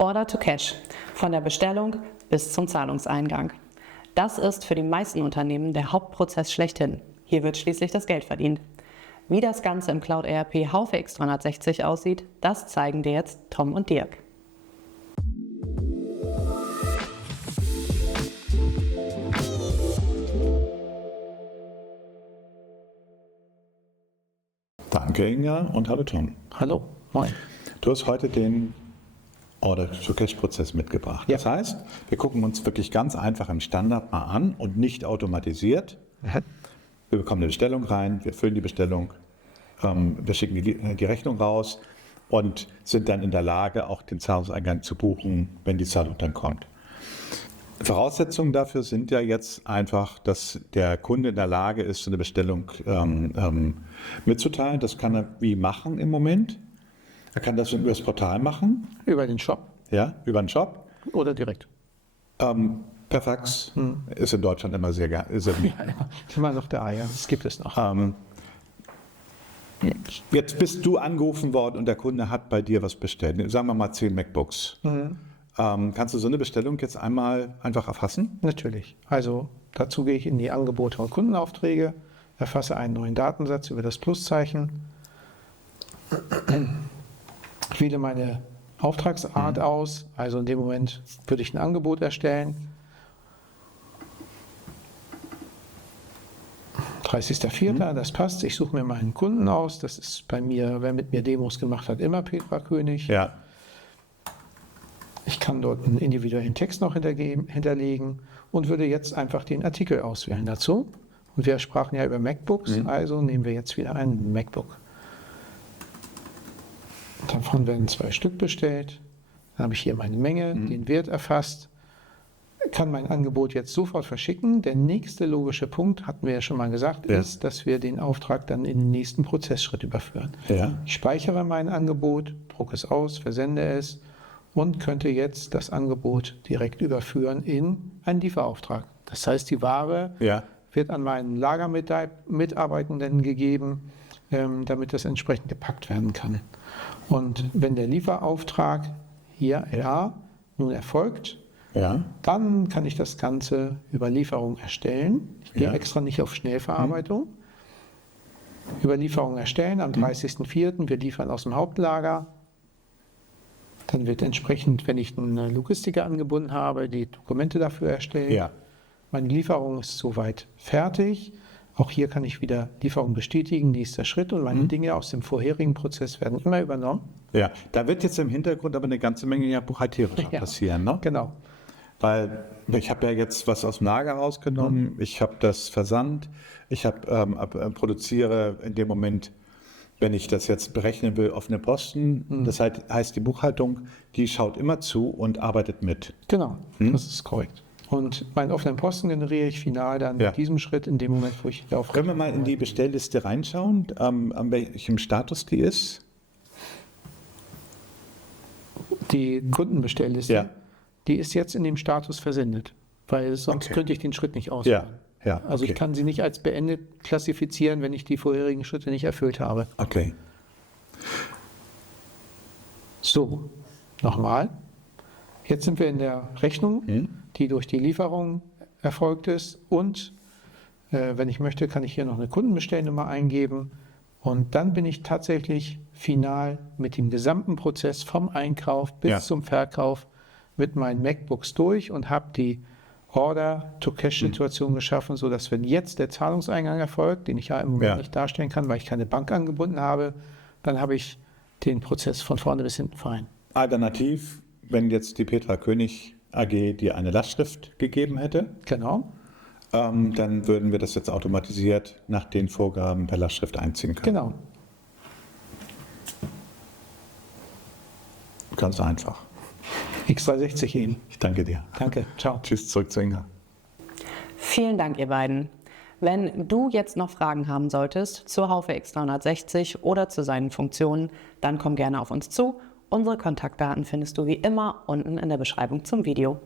Order to Cash, von der Bestellung bis zum Zahlungseingang. Das ist für die meisten Unternehmen der Hauptprozess schlechthin. Hier wird schließlich das Geld verdient. Wie das Ganze im Cloud ERP Haufe X360 aussieht, das zeigen dir jetzt Tom und Dirk. Danke Inga und hallo Tom. Hallo, moin. Du hast heute den Order-to-Cash-Prozess mitgebracht. Ja. Das heißt, wir gucken uns wirklich ganz einfach im Standard mal an und nicht automatisiert. Ja. Wir bekommen eine Bestellung rein, wir füllen die Bestellung, wir schicken die Rechnung raus und sind dann in der Lage, auch den Zahlungseingang zu buchen, wenn die Zahlung dann kommt. Voraussetzungen dafür sind ja jetzt einfach, dass der Kunde in der Lage ist, so eine Bestellung mitzuteilen. Das kann er wie machen im Moment. Er kann das über das Portal machen. Über den Shop Ja, über den Shop. oder direkt? Per Fax ist in Deutschland immer sehr gerne. Immer noch der Eier, das gibt es noch. Jetzt bist du angerufen worden und der Kunde hat bei dir was bestellt. Sagen wir mal 10 MacBooks. Kannst du so eine Bestellung jetzt einmal einfach erfassen? Natürlich. Also dazu gehe ich in die Angebote und Kundenaufträge, erfasse einen neuen Datensatz über das Pluszeichen, wähle meine Auftragsart aus, also in dem Moment würde ich ein Angebot erstellen. 30.04., das passt. Ich suche mir meinen Kunden aus. Das ist bei mir, wer mit mir Demos gemacht hat, immer Petra König. Ja. Ich kann dort einen individuellen Text noch hinterlegen und würde jetzt einfach den Artikel auswählen dazu. Und wir sprachen ja über MacBooks, also nehmen wir jetzt wieder ein MacBook. Davon werden 2 Stück bestellt. Dann habe ich hier meine Menge, den Wert erfasst. Kann mein Angebot jetzt sofort verschicken. Der nächste logische Punkt, hatten wir ja schon mal gesagt, ist, dass wir den Auftrag dann in den nächsten Prozessschritt überführen. Ja. Ich speichere mein Angebot, drucke es aus, versende es und könnte jetzt das Angebot direkt überführen in einen Lieferauftrag. Das heißt, die Ware wird an meinen Lagermitarbeitenden gegeben, damit das entsprechend gepackt werden kann. Und wenn der Lieferauftrag hier LA nun erfolgt, dann kann ich das Ganze über Lieferung erstellen. Ich gehe extra nicht auf Schnellverarbeitung. Über Lieferung erstellen am 30.04. Wir liefern aus dem Hauptlager. Dann wird entsprechend, wenn ich einen Logistiker angebunden habe, die Dokumente dafür erstellen. Ja. Meine Lieferung ist soweit fertig. Auch hier kann ich wieder Lieferung bestätigen, nächster Schritt. Und meine Dinge aus dem vorherigen Prozess werden immer übernommen. Ja, da wird jetzt im Hintergrund aber eine ganze Menge buchhalterischer passieren, ne? Genau. Weil ich habe ja jetzt was aus dem Lager rausgenommen, ich habe das versandt, ich produziere in dem Moment, wenn ich das jetzt berechnen will, offene Posten. Das heißt, die Buchhaltung, die schaut immer zu und arbeitet mit. Genau, das ist korrekt. Und meinen offenen Posten generiere ich final dann mit diesem Schritt in dem Moment, wo ich auf. Können wir mal in die Bestellliste reinschauen, an welchem Status die ist? Die Kundenbestellliste, die ist jetzt in dem Status versendet, weil sonst könnte ich den Schritt nicht ausführen. Ja, also ich kann sie nicht als beendet klassifizieren, wenn ich die vorherigen Schritte nicht erfüllt habe. Okay. So, nochmal. Jetzt sind wir in der Rechnung, die durch die Lieferung erfolgt ist. Und wenn ich möchte, kann ich hier noch eine Kundenbestellnummer eingeben. Und dann bin ich tatsächlich final mit dem gesamten Prozess vom Einkauf bis zum Verkauf mit meinen MacBooks durch und habe die Order-to-Cash-Situation geschaffen, sodass wenn jetzt der Zahlungseingang erfolgt, den ich ja im Moment nicht darstellen kann, weil ich keine Bank angebunden habe, dann habe ich den Prozess von vorne bis hinten fein. Alternativ, wenn jetzt die Petra König AG dir eine Lastschrift gegeben hätte, Genau. Dann würden wir das jetzt automatisiert nach den Vorgaben per Lastschrift einziehen können. Genau. Ganz einfach. X360 eben. Ich danke dir. Danke. Ciao. Tschüss, zurück zu Inga. Vielen Dank, ihr beiden. Wenn du jetzt noch Fragen haben solltest zur Haufe X360 oder zu seinen Funktionen, dann komm gerne auf uns zu. Unsere Kontaktdaten findest du wie immer unten in der Beschreibung zum Video.